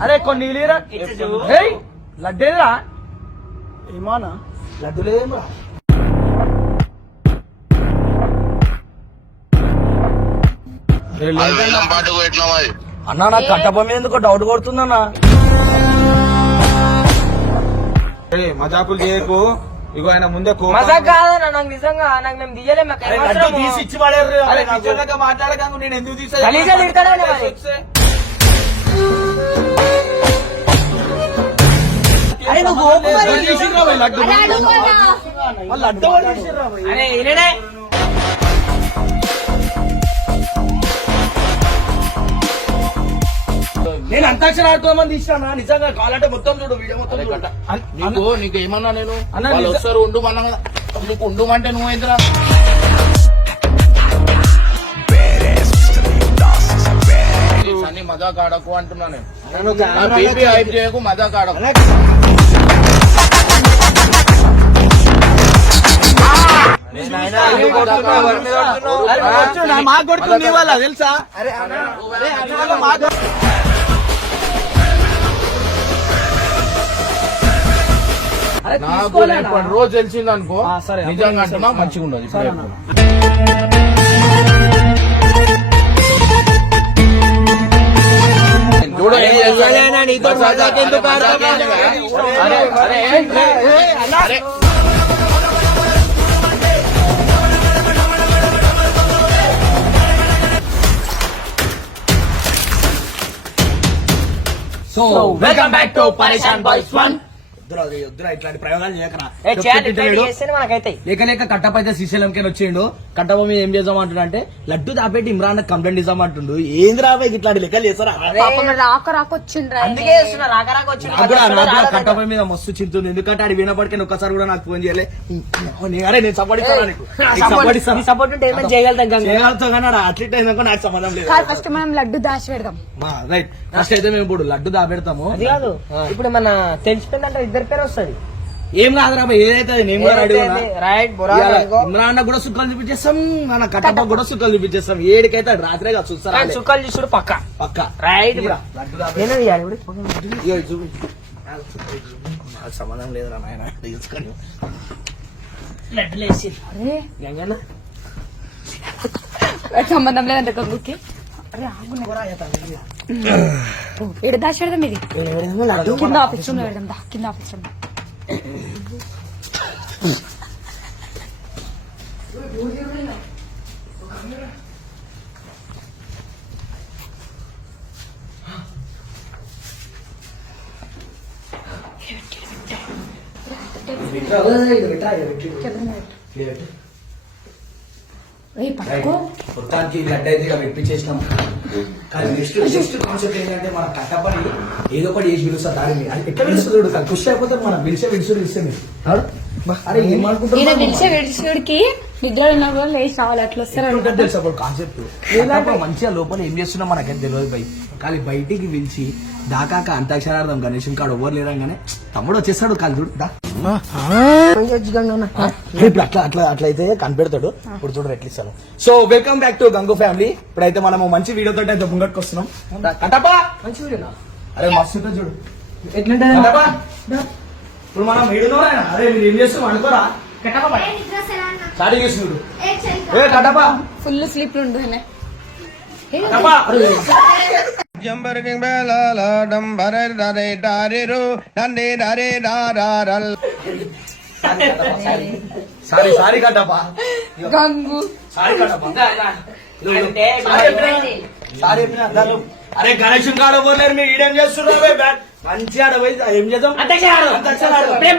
అరే కొన్ని లేరా లడ్డేరా ఏమానా? లడ్డులేమరా? అన్నా నాకు కట్టప ఎందుకో డౌట్ కొడుతుందన్నా. మజాకులు చేయకు. ఇగో ఆయన ముందే మజాక్ కాదన్నా నాకు నిజంగా నాకు మేము తీయలేము తీసి ఇచ్చి నేను ఎందుకు నేను అంతాక్షరి ఆడుకోమని తీసినా నిజంగా కావాలంటే మొత్తం చూడు వీడియో మొత్తం నీకు నీకు ఏమన్నా నేను? అన్న, వాళ్ళు వస్తారు ఉండు మన నీకు ఉండుమంటే నువ్వైతురా అన్ని మజా కాడకు అంటున్నా నేను. నా బీపీ హైప్ తెలుసా? నాకు రేపటి రోజు తెలిసిందనుకో నిజంగా అంటున్నా మంచిగా ఉండదు అరే. So welcome back to Pareshan boys one వద్దురా అది వద్దురా ఇట్లాంటి ప్రయోగాలు చేయకరా. ఏ లేక లేక కట్టప్ప అయితే శ్రీశైలంకి వచ్చిండు కట్టప్ప మీద ఏం చేద్దాం అంటుండు అంటే లడ్డు దాపెట్టి ఇమ్రాన్ కంప్లైంట్ ఇద్దాం అంటుండు ఏంది రాబోయే ఇట్లాంటి లెక్కలు చేస్తారా? రాక అందుకే రాక. కట్టప్ప మీద మస్తు చింతుంది ఎందుకంటే ఆడి వినపడికి ఒక్కసారి కూడా నాకు ఫోన్ చేయలే. అరే నేను సపోర్ట్ సపోర్ట్ ఉంటే ఏమైనా చేయగలుగుతాం. చేయగలుగుతాం కానీ అట్లీట్ అయిందనుకో నాకు సంబంధం లేదు. ఫస్ట్ మనం లడ్డు దాచి పెడదాం. రైట్. ఫస్ట్ అయితే మేము ఇప్పుడు లడ్డు దాపెడతాము. అది కాదు. ఇప్పుడు మన తెలిసిపోయిందంటే ఇద్దరి పేరు వస్తుంది? ఏం కాదురా భయ్, ఏదైతే నేను కూడా రెడీ ఉన్నా. రైట్ ఇవాళ ఇమ్రాన్ అన్న కూడా సుక్కలు చూపించేస్తాం మన కట్టప్ప కూడా సుక్కలు చూపించేస్తాం ఏడికైతే రాత్రే కాదు చూస్తారా చుక్కలు చూసుడు పక్క. పక్క. రైట్ ఇరా, లడ్డు దాపెడతాం. నేను ఇయ్యాలి ఇప్పుడు ఇగో ఇది చూపించు. నాకు సంబంధం లేదురా నాయన. తీసుకొని. లడ్డులు వేసి అరే గంగన్న. సంబంధం లేదంట గంగుకి. అరే ఆగు ఎడ దాచి పెడదాం ఇది కింద ఆఫీస్ రూమ్లో పెడదాం దా, కింద ఆఫీస్ రూమ్ ఏ మొత్తానికి లడ్డు అయితే ఇక పెట్టించేసినాం కానీ నెక్స్ట్ నెక్స్ట్ కాన్సెప్ట్ ఏంటంటే మన కట్టపని ఏదో ఒకటి చేసి పిలుస్తారు దారిని అది ఎట్లా పిలుస్తుంది చూడు కానీ ఖుషి అయిపోతే మనం పిలిచే పిలుస్తుంది పిలుస్తుంది అరే ఈయన ఏమనుకుంటున్నావు పిలిచే విడిచిడికి నిద్ర ఉన్న కూడా లేచి రావాలి అట్లా వస్తారు ఎట్లుంటుంది తెలుసా అప్పుడు కాన్సెప్ట్ కట్టప్ప మంచిగా లోపల ఏం చేస్తున్నా మనకైతే తెలియదు బై కానీ బయటికి పిలిచి దాకాక అంతాక్షరార్థం గణేష్ కాడు ఎవరు లేరంగానే తమ్ముడు వచ్చేస్తాడు కాదు చూడు దా. ఇప్పుడు అట్లా అట్లా అట్లా అయితే కనిపెడతాడు. ఇప్పుడు చూడు ఎట్లా ఇస్తాను. So welcome back to Gangu family ఇప్పుడైతే మనము మంచి వీడియో తోటి అయితే ముంగట్కి వస్తున్నాం. దా, కట్టప్ప! మంచి వీడియోనా? అరే మస్తు చూడు. కట్టప్ప! ఇప్పుడు మనం వీడియో అరే మీరు ఏం చేస్తున్నాం అనుకోరా? చేస్తున్నాడు ఏ కట్టప్ప! ఫుల్ స్లీప్ ఉండు ஜம்பருகிங் பேலாலா டம்பரர் தரை டாரிரு நன்றி தரே டாராரல் sorry sorry Kattappa Gangu sorry Kattappa sorry అరే కనెక్షన్ కాడ పోలేరు మీరు ఈడేం చేస్తున్నారు మంచి ఆడ పోయి ఏం చేద్దాం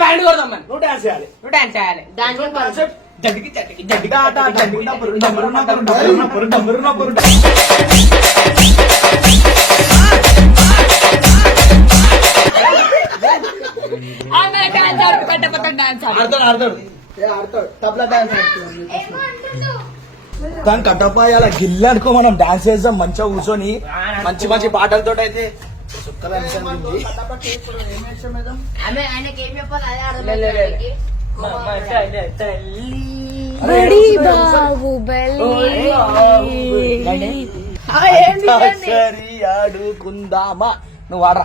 బయట కొడదాం నువ్వు డాన్స్ చేయాలి నువ్వు డాన్స్ చేయాలి దాంట్లో జడ్డికి జడ్డికి జడ్డి డంబరు డంబరు డంబరు డంబరు డంబరు అమ్మాయి కట్టపాయాల గిల్లు అనుకో మనం డాన్స్ చేద్దాం మంచిగా కూర్చొని మంచి మంచి పాటలతో అయితే ఆడుకుందామా? నువ్వు వాడరా.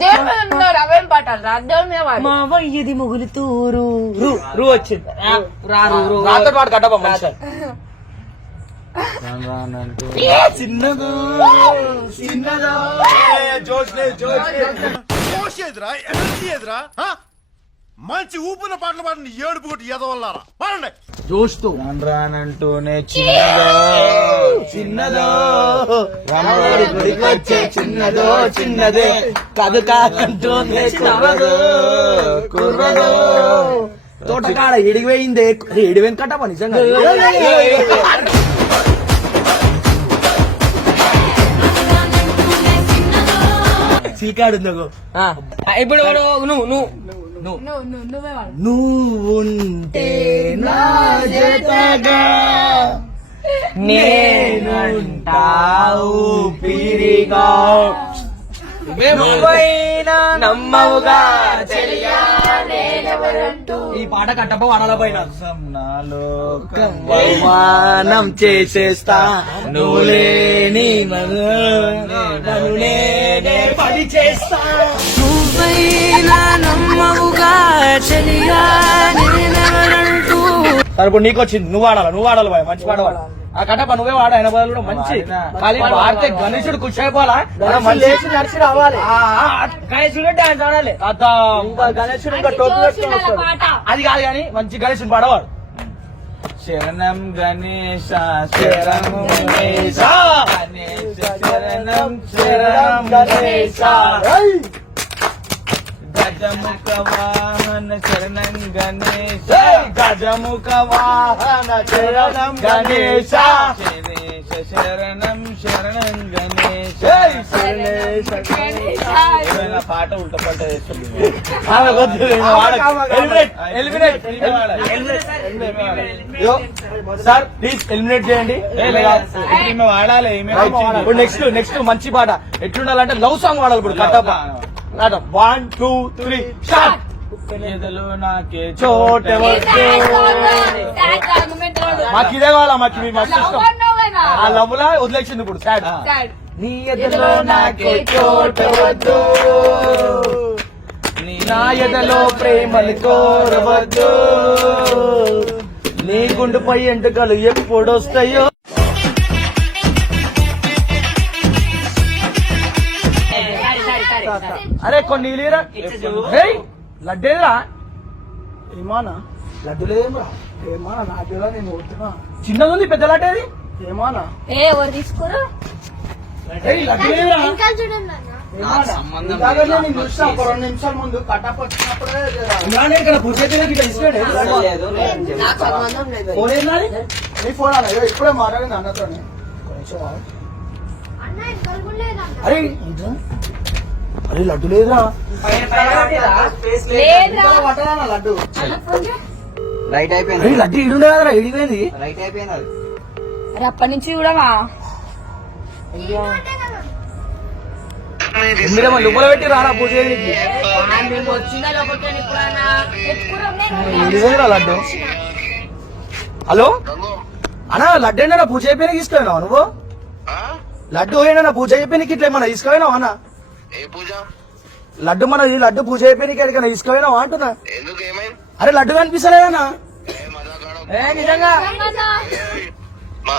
దేవుడి అవేం పాటలు రా మీద మొగులు తూరు రు వచ్చింది రా, రా రు మనిషి చిన్నదో చిన్నదో జోష్ జోష్లే జోష్ ఎదురా ఎనర్జీ ఎదురా మంచి ఊపిన పాటలు పాడిన ఏడుపు కొట్టి ఎదవల్లారా పాడండి. జోష్తో. రానంటూనే చిన్నదో చిన్నదో రాముడి గుడికి వచ్చే చిన్నదో చిన్నదే. కథ కాదంటూనే కుర్రదో కుర్రదో. తోటకాడ ఎడిగిపోయిందే ఎడిపోయింది కట్టప నిజంగా? ఆ, ఇప్పుడు వాడు నువ్వు నువ్వు. నువ్వుంటే నా జతగా నేనుంటావు పిరిగా. నువ్వైనా నమ్మవుగా చెలియా ఈ పాట కట్టప వాడాల పైన అవమానం చేసేస్తా. నువ్వు లేని పడి చేస్తా. సరే ఇప్పుడు నీకు వచ్చింది. నువ్వు వాడాలి నువ్వు వాడాలి బాయ్ మంచి పాట వాడు ఆ కట్టప నువ్వే వాడ ఆయన బదులు మంచి ఖాళీ వాడితే గణేశుడు ఖుషి అయిపోవాలా? లేచి నడిచి రావాలి. గణేశుడు డాన్స్ ఆడాలి. గణేశుడు ఇంకా టోపీ అది కాదు కానీ మంచి గణేశుడు పాడవాడు శరణం గణేశ శరణం గణేశ. గణేశ శరణం శరణం గణేశ. గజముఖ వాహన శరణం గణేశ గజముఖ వాహన శరణం గణేశ గణేశ! శరణం శరణం గణేశ. శరణేశ ఏమైనా పాట ఉల్ట పల్ట చేస్తుంది? ఆమె వద్దు, ఈమె వాడకు. Eliminate, eliminate, yo, sir please eliminate చేయండి. వాడాలి నెక్స్ట్ నెక్స్ట్ మంచి పాట. ఎట్లుండాలంటే లవ్ సాంగ్ వాడాలి ఇప్పుడు కట్టప్ప. వన్ టూ త్రీ ఎదలో నాకే చోటే వద్దు. మాకు ఇదే కావాలా? మాకు మీ మస్తు ఇష్టం. ఆ లవ్ లా వదిలేసింది ఇప్పుడు. సాడ్ నీ ఎదలో నాకే చోటు వద్దు. నా ఎదలో ప్రేమలు కోరవద్దు. నీ గుండెపై ఎంటుకలు ఎప్పుడు వస్తాయో అరే కొన్ని లడ్డేదిరా. ఏమానా? లడ్డు లేదేమరా ఏమానా నేను వద్దునా చిన్నది ఉంది పెద్ద లడ్డేది ఏమానా? ఏ ఎవరు తీసుకురా? నిమిషాల ముందు వచ్చినప్పుడే ఇక్కడ? నీ ఫోన్ అన్న? ఇప్పుడే మాట్లాడింది అన్నతో అరే ఇదా? అరే లడ్డు లేదురా లడ్డు. రైట్ అయిపోయింది. అరే లడ్డు ఇడుండే కదరా ఇడిపోయింది రైట్ అయిపోయింది అది. అరే అప్పటి నుంచి కూడా మీరేమో లుమ్మల పెట్టి రారా పూజ లడ్డు. హలో? అన్నా లడ్డు ఏంటన్నా పూజ అయిపోయినా తీసుకెళ్ళినావు నువ్వు? లడ్డు ఏంటన్నా పూజ అయిపోయినకి ఇట్లా ఏమన్నా తీసుకెళ్ళినావు అన్న? ఏ పూజ? లడ్డు మన లడ్డు పూజ అయిపోయినకి ఎక్కడికైనా అంటున్నా? ఎందుకు ఏమైంది? అరే లడ్డు కనిపిస్తలేదన్నా? ఏ నిజంగా? మా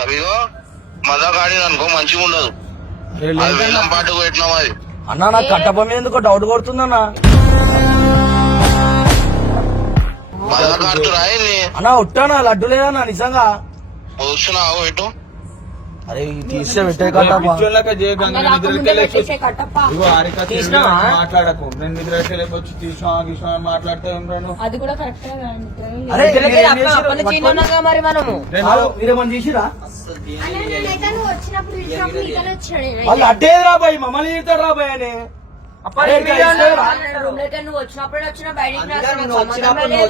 అనుకో మంచిగా ఉండదు అది వెళ్ళం పాటు పెట్టినాం అది. అన్నా నాకు కట్టప మీద ఎందుకో డౌట్ కొడుతుందన్నా? అన్నా ఉట్టానా? లడ్డు లేదన్నా నిజంగా? ఎటు అరే తీసే పెట్టే? మాట్లాడకు. నేను నిద్రకి లేకొచ్చి తీసినా మాట్లాడితే అది కూడా కరెక్ట్ వాళ్ళు అడ్డేది రాబాయి మమ్మల్ని రాబాయి అని. అరే, నువ్వు వచ్చినప్పుడు వచ్చిన బయటికి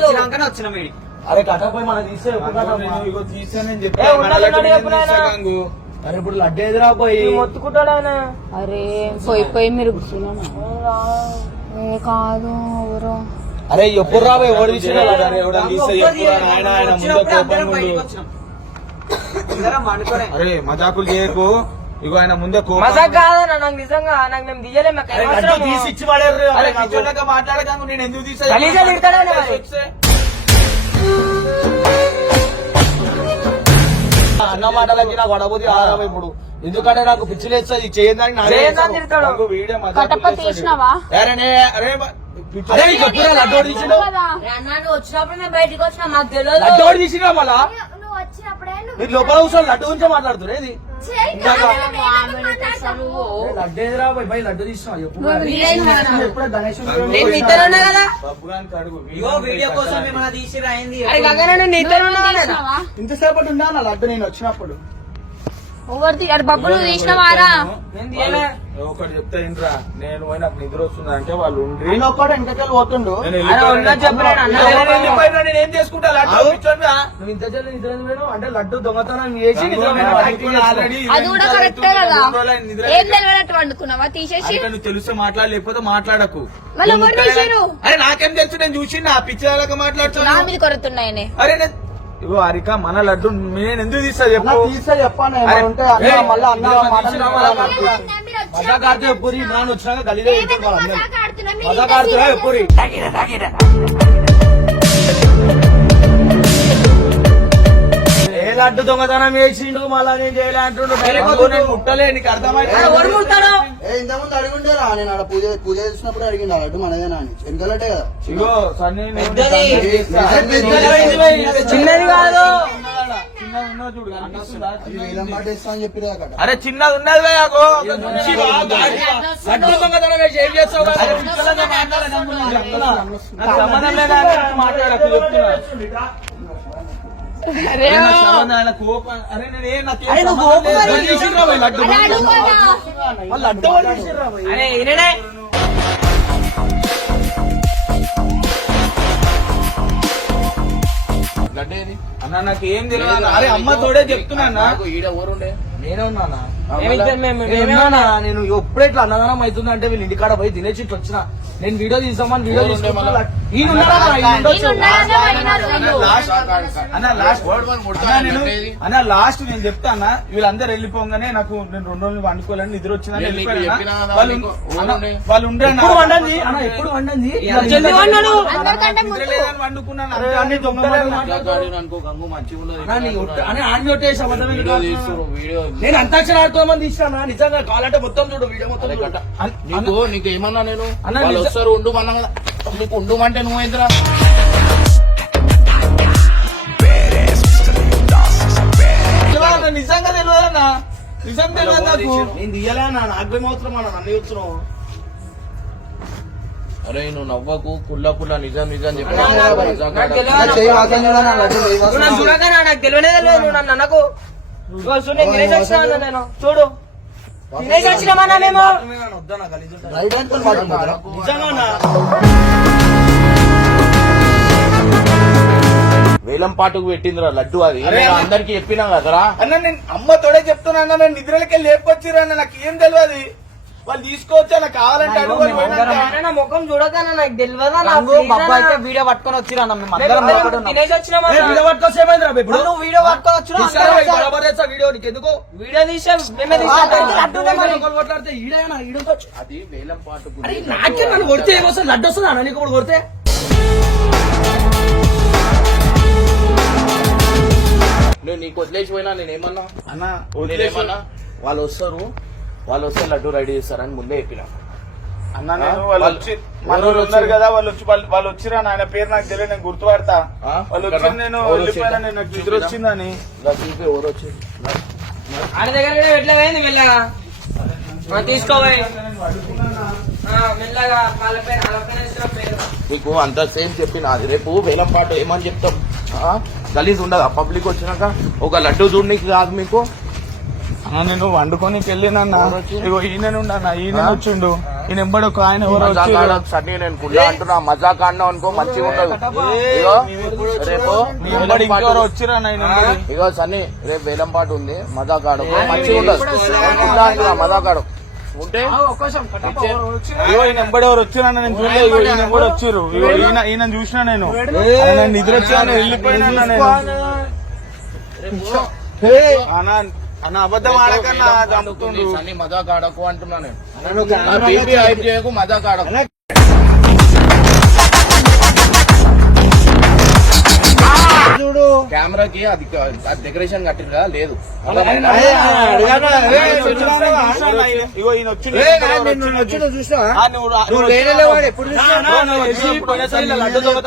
వచ్చిన కట్టపోయి మనం ఇగో తీసానని చెప్పా అరే ఇప్పుడు లడ్డేది రాబోయి మొత్తుకుంటాడు ఆయన అరే పోయి పోయి మీరు ఏ కాదు ఎవరు అరే ఎప్పుడు రాబోయి ఎవరు అరే, మజాకులు చేయకు ఇగో ఆయన ముందే. మజాక్ కాదన్న నాకు నిజంగా నాకు మేము తీయలేము? తీసి ఇచ్చి మాట్లాడక నేను ఎందుకు తీసా. అన్న మాటలకి నాకు వడబోది ఆరామ ఇప్పుడు ఎందుకంటే నాకు పిచ్చి లేస్తుంది చేయదని నాకు చేయొద్దని తెలుసు. తిడతాడు. నాకు వీడియో మజాకు కట్టప్ప చేస్తాడు. తీసినావా? అరే చెప్పురా లడ్డోడు తెలియదు లడ్డోడు తీసినా మళ్ళా మీరు లోపల కూర్చొని లడ్డు గురించి పోయి పోయి లడ్డు తీసినా? ఎప్పుడో గణేష్ నేను నీతోనే ఉన్నా కదా బబ్బు గానికి అడుగు. ఇగో వీడియో కోసం మిమ్మల్ని తీసి రాయింది అరే గంగా నేను నీతోనే ఉన్నా కదా తీసినావా? ఇంతసేపటి ఉన్నా నా లడ్డు నేను వచ్చినప్పుడు? ఎవరిది తీసినవారా ఒకటి చెప్తా ఏంట్రా? నేను పోయి నాకు నిద్ర వస్తుంది అంటే వాళ్ళు ఉండ్రి. ఆయన ఒక్కడు వెనకకెళ్ళి పోతుండు. నేను ఏం చేసుకుంటా? లడ్డు? నువ్వు ఇంత నిద్ర? అంటే లడ్డు దొంగతనం చేసి. అది కూడా కరెక్టే కదా. ఏం. తెలియనట్టు వండుకున్నావా? తీసేసి. అంటే నువ్వు తెలిస్తే మాట్లాడ లేకపోతే మాట్లాడకు. అరే నాకేం తెలుసు? నేను చూసి నా పిచ్చేలాగా నా మాట్లాడుతున్నా కొరుతున్నాయని అరే నేను ఇగో హరిక మన లడ్డు నేను ఎందుకు తీస్తా చెప్పు? తీస్తే చెప్పాను మళ్ళీ అన్న ఎప్పురి నాన్న వచ్చినాక గలీలో మేమెందుకు లడ్డు దొంగతనం చేసిండు మళ్ళా నేను చేయలే అంటుండు నేను ముట్టలే నీకు అర్థమైతే ఇంతకుముందు అడిగిండేరా నేను ఆడ పూజ పూజ చేసినప్పుడు అడిగిండు ఆ లడ్డు మనదేనా అని వెనకాలటే కదా. ఇగో సన్నీ. చిన్నది కాదు. అరే చిన్నది ఉన్నది సంబంధం లేదా? మాట్లాడకు చెప్తున్నా. అన్న. నాకు ఏం తెలియదు అరే అమ్మ తోడే చెప్తున్నా. నాకు ఈడ ఊరుండే నేనే ఉన్నానా? నేను ఎప్పుడే ఇట్లా అన్నదానం అవుతుంది అంటే వీళ్ళు ఇంటికాడ పోయి తినేసి ఇట్లా వచ్చిన. నేను వీడియో తీసామని వీడియో అన్న. లాస్ట్ నేను చెప్తా అన్న వీళ్ళందరూ వెళ్ళిపోగానే నాకు నేను రెండు రోజులు వండుకోవాలని నిద్ర. కదా వాళ్ళు నీకు అన్న, ఊరుండే. వాళ్ళు ఉండే అన్న. ఎప్పుడు వండాడు. వండుకున్నాను. నేను అంతాక్షరి తీసినా నిజంగా కావాలంటే మొత్తం చూడు వీడియో మొత్తం నీకు నీకు ఏమన్నా నేను? అన్న, వాళ్ళు వస్తారు ఉండు మన్నా కదా నీకు ఉండుమంటే నువ్వేంద్రా తెలియదు అన్న, నిజంగా తెలియదు అన్న? నిజం తెలియదు నాకు? నేను తీయలే అన్న నాకు ఏమవుతున్నాం అన్న నన్ను చూస్తున్నావు. అరే నువ్వు నవ్వకు కుల్ల కుల్ల నిజం నిజం చెప్పి. నాకు-. తెలియదు. నువ్వు నాకు చూడు తినేసి వచ్చినా అన్న నేను? తినేసి వచ్చినామన్నా మేము? నిజంగా వేలం పాటకు పెట్టిందిరా లడ్డు అది. నేను. అందరికి చెప్పినా కదరా? అన్న నేను అమ్మ తోడే చెప్తున్నా అన్న నేను నిద్రలకే లేపుకొచ్చిర్రు అన్న నాకు ఏం తెలియదు వాళ్ళు తీసుకోవచ్చా నాకు కావాలంటే అడుగు ముఖం చూడగానే నాకు తెలియదా. వీడియో పట్టుకొని? నువ్వు కొడితే ఏమొస్తుంది లడ్డు వస్తుందా నీకు ఇప్పుడు కొడితే? నేను నీకు వదిలేసి పోయినా నేనేమన్నా అన్న నేనేమన్నా వాళ్ళు వస్తారు. వాళ్ళు వస్తే లడ్డు రెడీ చేస్తారని ముందే చెప్పిన. అన్న నేను వాళ్ళు వాళ్ళు- వచ్చి మనోళ్ళు ఉన్నారు కదా వాళ్ళు వచ్చి వాళ్ళు వాళ్ళు వచ్చిరా ఆయన పేరు నాకు తెలియదు నేను గుర్తుపడతా. ఆ? వాళ్ళు వచ్చి నేను వెళ్ళిపోయినా? నేను నాకు నిద్ర వచ్చిందని. ఎవరు వచ్చి ఆడ దగ్గర ఎట్లా పోయింది మెల్లగా? ఆ, ఆ, పేరు. నీకు అంత సేమ్ చెప్పిన. అది రేపు వేలం పాట ఏమని చెప్తాం? ఆ? గలీజ్ ఉండదు? పబ్లిక్ వచ్చినాక ఒక లడ్డు చూడనికి కాదు మీకు? అన్న నేను వండుకొని వెళ్ళినన్న? ఇగో ఈయన ఈయన? వచ్చిండు ఈయన ఎంబడి ఒక ఆయన సన్నీ నేను కుళ్ళ అంటున్నా. మజాక్ అనుకో మంచిగా ఉండదు. ఇగో రేపు నీ వేలం ఎంబడి పాట- ఇంకెవరు వచ్చిరా ఆయన ఎంబడి? ఇగో సన్నీ రేపు వేలం పాట ఉంది. మజాక్ ఆడకు మంచిగా ఉండదు. నేను కుళ్ళ అంటున్నా మజాక్ ఆడకు ఉంటే? ఇచ్చే. ఇగో ఈయన ఎంబడి ఎవరు వచ్చిరా నేను చూడలేదు. ఇగో ఈయన వచ్చిర్రు ఇగో ఈయన ఈయన చూసినా నేను. నిద్ర వచ్చాను వెళ్ళిపోయినా నేను. అన్న అబద్ధం ఆడకన్నా చంపుతుండు సన్ని మజాక్ ఆడకు అంటున్నా నేను. బీపీ హైప్ చేయకు మజాక్ ఆడకు.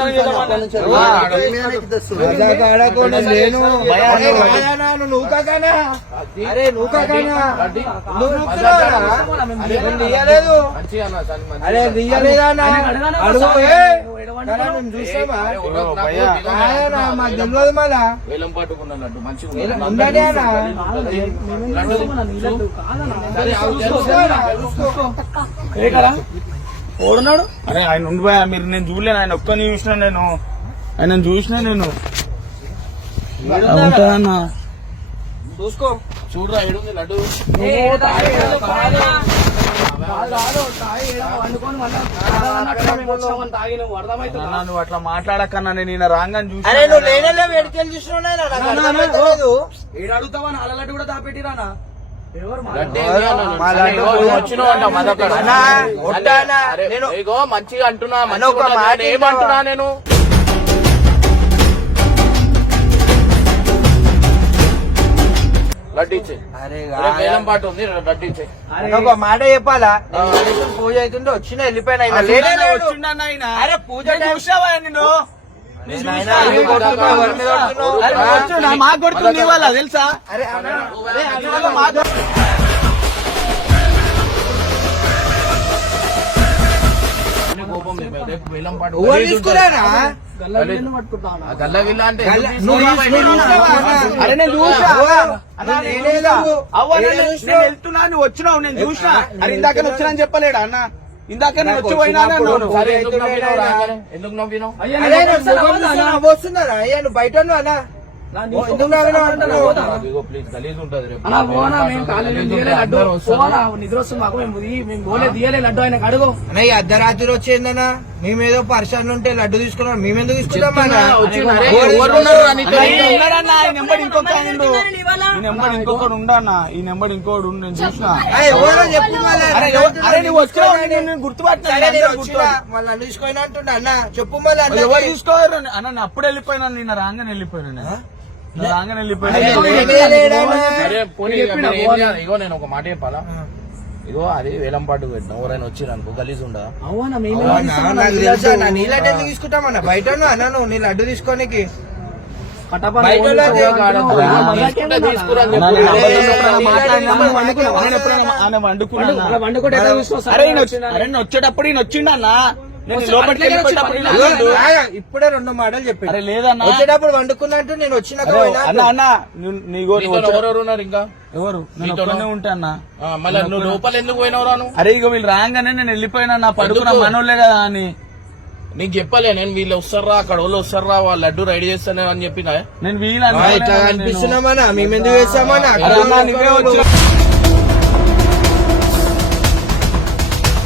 చేద్దామని. లేను భయా, అరే, భయానా, నువ్వు కాకానా అరే కాకానా. అరే? అడుగు మాకు తెలియదు మళ్ళా? వేలం పాటుకున్న లడ్డు మంచిగా చూసుకోరా, చూసుకో. ఓడున్నాడు? అరే ఆయన ఉండిపోయా మీరు నేను చూడలేను ఆయన ఒక్కని చూసిన నేను. ఆయన చూసిన నేను. ఉంటుందన్నా చూసుకో. చూడరా ఏడుంది లడ్డు. నువ్వు అట్లా మాట్లాడకన్నా నేను రాంగని చూసి అరే నువ్వు లేనే వేడికెళ్ళి చూసినావు నాయనా, నాకు అర్థమైతలేదు. లడ్డు ఏంది అన్న? మా సరే, లడ్డు? లడ్డు ఇచ్చే. అరే వేలం పాట ఉంది లడ్డు ఇచ్చే. ఒక మాట చెప్పాలా? పూజ అవుతుంటే వచ్చిన వెళ్ళిపోయినా అరే పూజ చూసావా? మాకు కొడుతుంది వాళ్ళ తెలుసా? అరే మాకు కోపం. రేపు వేలం పాట ఎవరు తీసుకురానా? ఆ గల్ల గిల్ల అంటే గల్ల- ఎందుకు నువ్వు తీసుకురావా? నువ్వు చూసావా అన్న? అరే నేను చూసా అవ్వ, అన్నా, నువ్వు నేను నేనే చూసా. లేవు. అవ్వ, నేనే నేను చూసినావు. నేను వెళ్తున్నా నువ్వు వచ్చినావు నేను చూసినా అరే ఇందాక వచ్చినా వచ్చిపోలేడా అన్న ఇందాక నేను వచ్చి పోయినా ఎందుకు నవ్వినావు? అయ్యా నువ్వు బయట అన్న? అలా పోనా మేము కాలేజీ. లడ్డు. పోవాలా? నిద్ర వస్తుంది మాకు. మేము మేము లడ్డు ఆయనకు అడుగు. అన్న ఈ అర్ధరాత్రి వచ్చిందన్న? మేమేదో పరిశాన్ ఉంటే లడ్డు తీసుకున్నాం. మేమెందుకు నెంబర్ ఇంకొకడు ఉండన్న ఈ నెంబర్ ఇంకోడు ఉండు, నేను చూసిన. గుర్తుపట్టినా? తీసుకొని అంటుండ అన్న. చెప్పు మళ్ళీ ఎవరు అన్నకి. తీసుకోరు అన్న నేను అప్పుడు వెళ్ళిపోయినా నిన్న రాగానే వెళ్ళిపోయాను ఇగో నేను ఒక మాట చెప్పాలా? ఇగో అది వేలం పాటు పెట్టిన ఎవరైనా వచ్చి అనుకో గలీజ్ ఉండదా అవునా మేము అవునా, నాకు తెలుసా అన్న నీ లడ్డు ఎందుకు తీసుకుంటామన్నా? బయట ఉన్నావు అన్న నువ్వు నీ లడ్డు తీసుకోనికి. వచ్చేటప్పుడు ఈయన వచ్చిండన్నా? ఇప్పుడే రెండు మాటలు చెప్పి అరే లేదన్నా. వచ్చేటప్పుడు వండుకున్నట్టు నేను వచ్చినాక ఇంకా? ఎవరు? నేను ఉంటా అన్న. ఆ, మళ్ళా నువ్వు లోపల ఎందుకు పోయినావు రాను అరే ఇగో వీళ్ళు రాగానే నేను వెళ్ళిపోయినా నా పడుకున్న? మనోళ్ళే కదా అని. నీకు చెప్పలే నేను వీళ్ళు వస్తారా అక్కడ వాళ్ళు వస్తారా వాళ్ళ లడ్డు రెడీ చేస్తానే అని చెప్పిన? నేను వీళ్ళు కనిపిస్తున్నామన్నా మేము ఎందుకు వేస్తామన్నా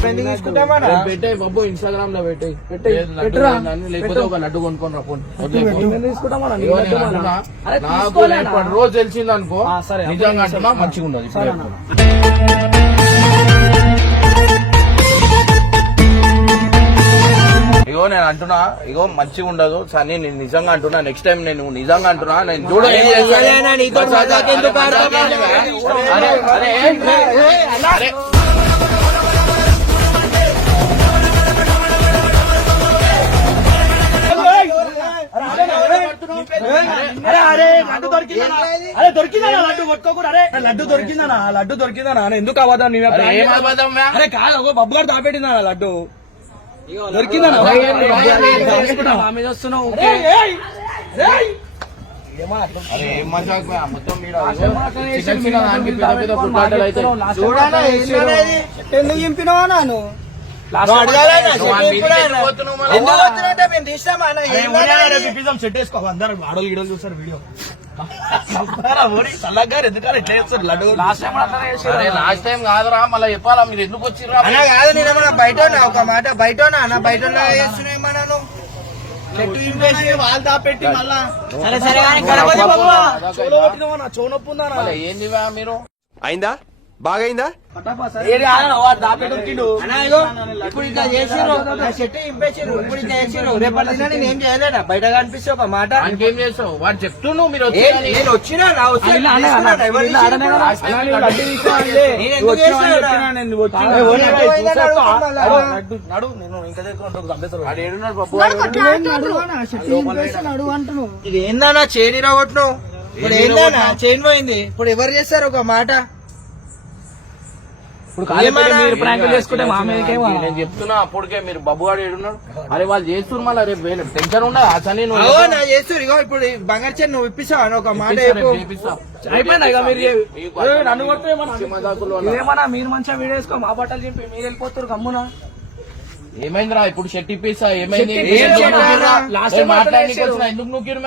అరే అన్న, నువ్వే వచ్చి ఎందుకు తీసుకుంటామన్నా పెట్టే బాబు ఇన్స్టాగ్రామ్లో పెట్టే లేకపోతే ఒక లడ్డు కొనుక్కొని రా పోనీ. తీసుకుంటామా ఇగో నేను అంటున్నా, నాకు రేపటి రోజు తెలిసింది అనుకో నిజంగా అంటున్నా మంచిగా ఉండదు. ఇగో నేను అంటున్నా ఇగో మంచిగా ఉండదు సరే నేను నిజంగా అంటున్నా నెక్స్ట్ టైం నేను నిజంగా అంటున్నా నేను చూడ ఏం? అరే? అరే, లడ్డు దొరికిందనా అరే దొరికిందనా లడ్డు? కొట్టుకోకూడదు. అరే లడ్డు దొరికిందనా లడ్డు దొరికిందనా అని ఎందుకు అవ్వదా నీ అరే, కాదు. ఒక బబ్బు గారు దాపెట్టిందా లడ్డు? మీద వస్తున్నావు చూడాలా? ఎందుకు చింపినావా నాను సెట్ చేసుకో అందరు ఆడోళ్ళు ఈడోళ్ళు చూస్తారు వీడియో. లాస్ట్ టైం అట్లా అరే లాస్ట్ టైం కాదురా మళ్ళీ చెప్పాలా మీరు ఎందుకు వచ్చిర్రా కాదు బయట ఒక మాట బయట బయట మళ్ళా. సరే సరే ఏంది మీరు? అయిందా? బాగైందా? ఇప్పుడు ఇట్లా చెట్టు ఇంపేసిర్రు. ఇప్పుడు ఇట్లా చేసిర్రు. రేపటి దిన నేను ఏం చేయలేనా? బయట కనిపిస్తే ఒక మాట. ఇంకేం చేస్తావు? వాడు చెప్తున్నావు మీరు నేను వచ్చినా నా ఇది ఏందన్నా? చైన్ ఇప్పుడు ఏందన్నా? చైన్ పోయింది. ఇప్పుడు ఎవరు చేస్తారు ఒక మాట? ఇప్పుడు? మీరు ప్రాంకులు చేసుకుంటే మా నేను చెప్తున్నా అప్పటికే మీరు బాబు గారు ఏడున్నాడు అరే వాళ్ళు చేస్తున్నారు మళ్ళీ రేపు వేరే టెన్షన్ ఉండదు అసలు నువ్వు చేస్తారు ఇగో ఇప్పుడు బంగారు చైన్ నువ్వు ఇప్పిస్తావా? అని ఒక మాట. అయిపోయింది ఇక మీరు నన్ను ఏమన్నా? మీరు మంచిగా వీడియో వేసుకో మా బట్టలు చెప్పి మీరు వెళ్ళిపోతారు గమ్మున. ఏమైందిరా? ఇప్పుడు షర్ట్ ఇప్పిస్తా ఏమైంది. ఎందుకు. వచ్చినా ఎందుకు నూకిరు